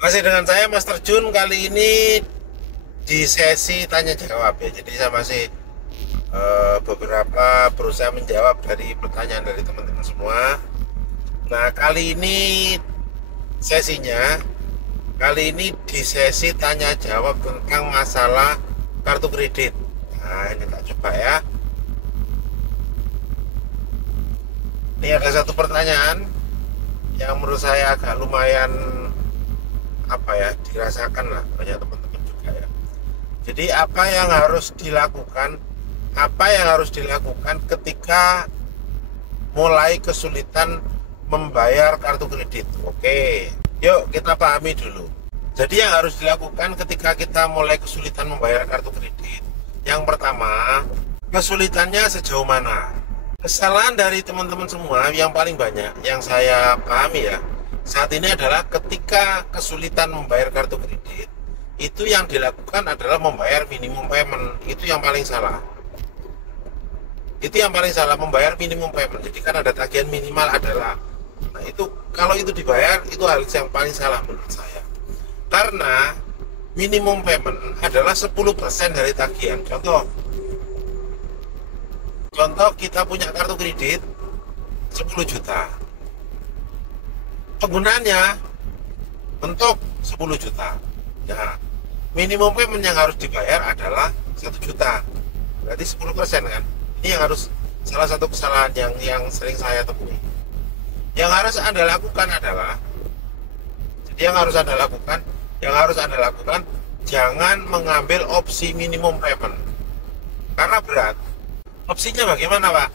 Masih dengan saya Mas Terjun kali ini di sesi tanya jawab ya. Jadi saya masih beberapa berusaha menjawab dari pertanyaan dari teman-teman semua. Nah kali ini sesinya kali ini di sesi tanya jawab tentang masalah kartu kredit. Nah ini tak coba ya. Ini ada satu pertanyaan yang menurut saya agak lumayan apa ya dirasakan lah banyak teman-teman juga ya. Jadi apa yang harus dilakukan ketika mulai kesulitan membayar kartu kredit? Oke, yuk kita pahami dulu. Jadi yang harus dilakukan ketika kita mulai kesulitan membayar kartu kredit, yang pertama, kesulitannya sejauh mana? Kesalahan dari teman-teman semua yang paling banyak yang saya pahami ya saat ini adalah ketika kesulitan membayar kartu kredit, itu yang dilakukan adalah membayar minimum payment. Itu yang paling salah. Itu yang paling salah, membayar minimum payment. Jadi kan ada tagihan minimal adalah. Nah itu kalau itu dibayar, itu hal yang paling salah menurut saya. Karena minimum payment adalah 10% dari tagihan. Contoh kita punya kartu kredit 10 juta. Penggunaannya untuk 10 juta. Ya, minimum payment yang harus dibayar adalah 1 juta. Berarti 10% kan. Ini yang harus salah satu kesalahan yang sering saya temui. Yang harus Anda lakukan adalah yang harus Anda lakukan jangan mengambil opsi minimum payment. Karena berat. Opsinya bagaimana, Pak?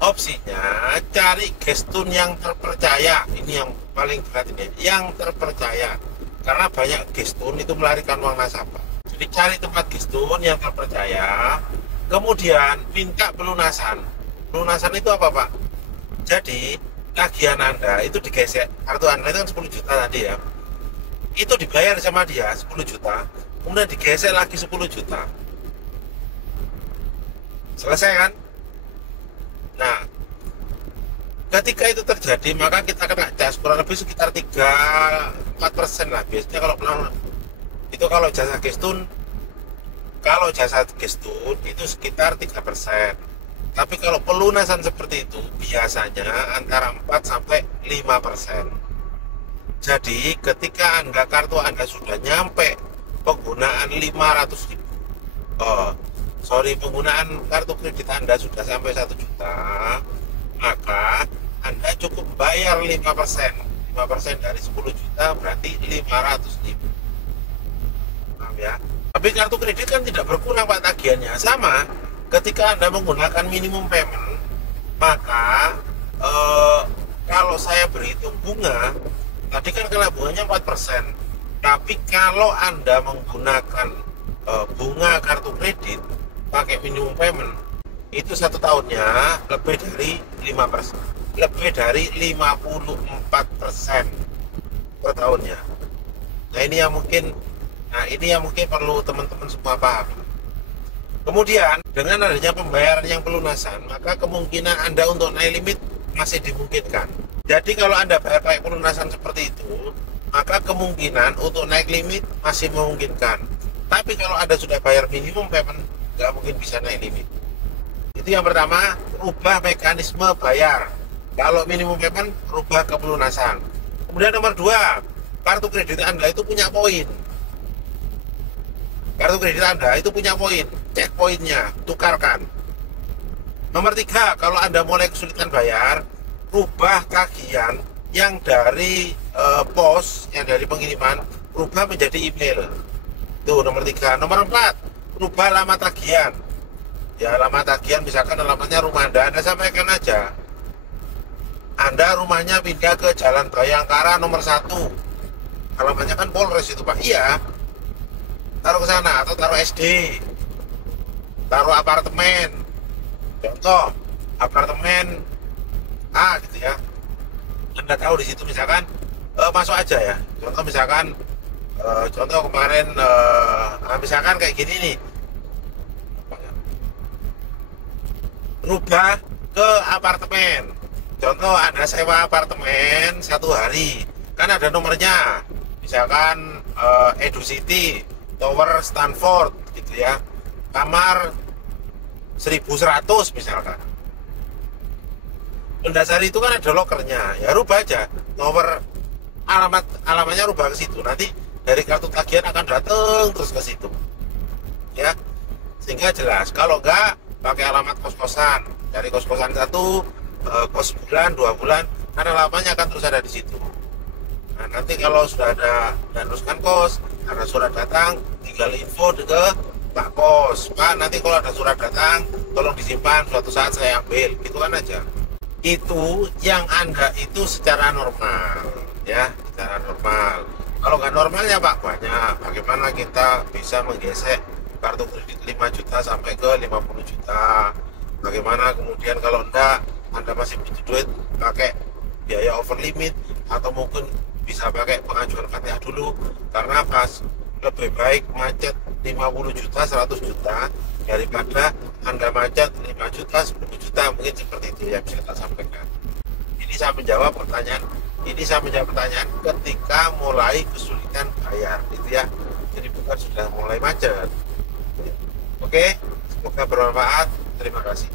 Opsinya cari gestun yang terpercaya. Ini yang paling berat ini, yang terpercaya. Karena banyak gestun itu melarikan uang nasabah. Jadi cari tempat gestun yang terpercaya. Kemudian minta pelunasan. Pelunasan itu apa, Pak? Jadi tagihan Anda itu digesek. Kartu Anda itu kan 10 juta tadi ya. Itu dibayar sama dia 10 juta. Kemudian digesek lagi 10 juta. Selesai kan? Nah, ketika itu terjadi maka kita kena cas kurang lebih sekitar 3-4% lah biasanya kalau jasa gestun itu sekitar 3%. Tapi kalau pelunasan seperti itu biasanya antara 4 sampai 5%. Jadi ketika kartu Anda sudah nyampe penggunaan 500.000, penggunaan kartu kredit Anda sudah sampai 1 juta, maka Anda cukup bayar 5%. 5% dari 10 juta berarti 500.000. Paham ya? Tapi kartu kredit kan tidak berkurang Pak tagihannya. Sama, ketika Anda menggunakan minimum payment, maka kalau saya berhitung bunga, tadi kan kena bunganya 4%. Tapi kalau Anda menggunakan bunga kartu kredit pakai minimum payment itu 1 tahunnya lebih dari 5%, lebih dari 54% per tahunnya. Nah ini yang mungkin perlu teman-teman semua paham. Kemudian dengan adanya pembayaran yang pelunasan, maka kemungkinan Anda untuk naik limit masih dimungkinkan. Jadi kalau Anda bayar pakai pelunasan seperti itu, maka kemungkinan untuk naik limit masih memungkinkan. Tapi kalau Anda sudah bayar minimum payment, nggak mungkin bisa naik limit. Itu yang pertama, rubah mekanisme bayar. Kalau minimum payment, rubah ke pelunasan. Kemudian nomor 2, kartu kredit Anda itu punya poin. Kartu kredit Anda itu punya poin, cek poinnya, tukarkan. Nomor 3, kalau Anda mulai kesulitan bayar, rubah tagihan yang dari pos, yang dari pengiriman, rubah menjadi email. Itu nomor 3. Nomor 4, rubah alamat tagihan. Ya, alamat tagihan misalkan alamatnya rumah Anda sampaikan aja. Anda rumahnya pindah ke Jalan Bayangkara nomor 1. Alamatnya kan Polres itu, Pak. Iya. Taruh ke sana atau taruh SD. Taruh apartemen. Contoh, apartemen A gitu ya. Anda tahu di situ misalkan masuk aja ya. Contoh misalkan contoh kemarin misalkan kayak gini nih, rubah ke apartemen. Contoh Anda sewa apartemen 1 hari, kan ada nomornya misalkan EduCity, Tower Stanford gitu ya, kamar 1100 misalkan. Mendasari itu kan ada lokernya, ya rubah aja tower, alamatnya rubah ke situ, nanti dari kartu tagihan akan datang terus ke situ ya, sehingga jelas. Kalau enggak pakai alamat kos-kosan, dari kos-kosan 1, kos bulan 2 bulan, karena alamatnya akan terus ada di situ. Nah, nanti kalau sudah ada dan teruskan kos, ada surat datang, tinggal info ke Pak Kos, Pak nanti kalau ada surat datang tolong disimpan, suatu saat saya ambil, gitu kan aja. Itu yang Anda itu secara normal ya, secara normal. Kalau nggak normal ya Pak, banyak. Bagaimana kita bisa menggesek kartu kredit 5 juta sampai ke 50 juta. Bagaimana kemudian kalau enggak Anda masih butuh duit pakai biaya over limit, atau mungkin bisa pakai pengajuan FATIH dulu. Karena pas lebih baik macet 50 juta 100 juta daripada Anda macet 5 juta 10 juta, mungkin seperti itu yang bisa saya sampaikan. Ini saya menjawab pertanyaan ketika mulai kesulitan bayar itu ya, jadi bukan sudah mulai macet. Oke, semoga bermanfaat, terima kasih.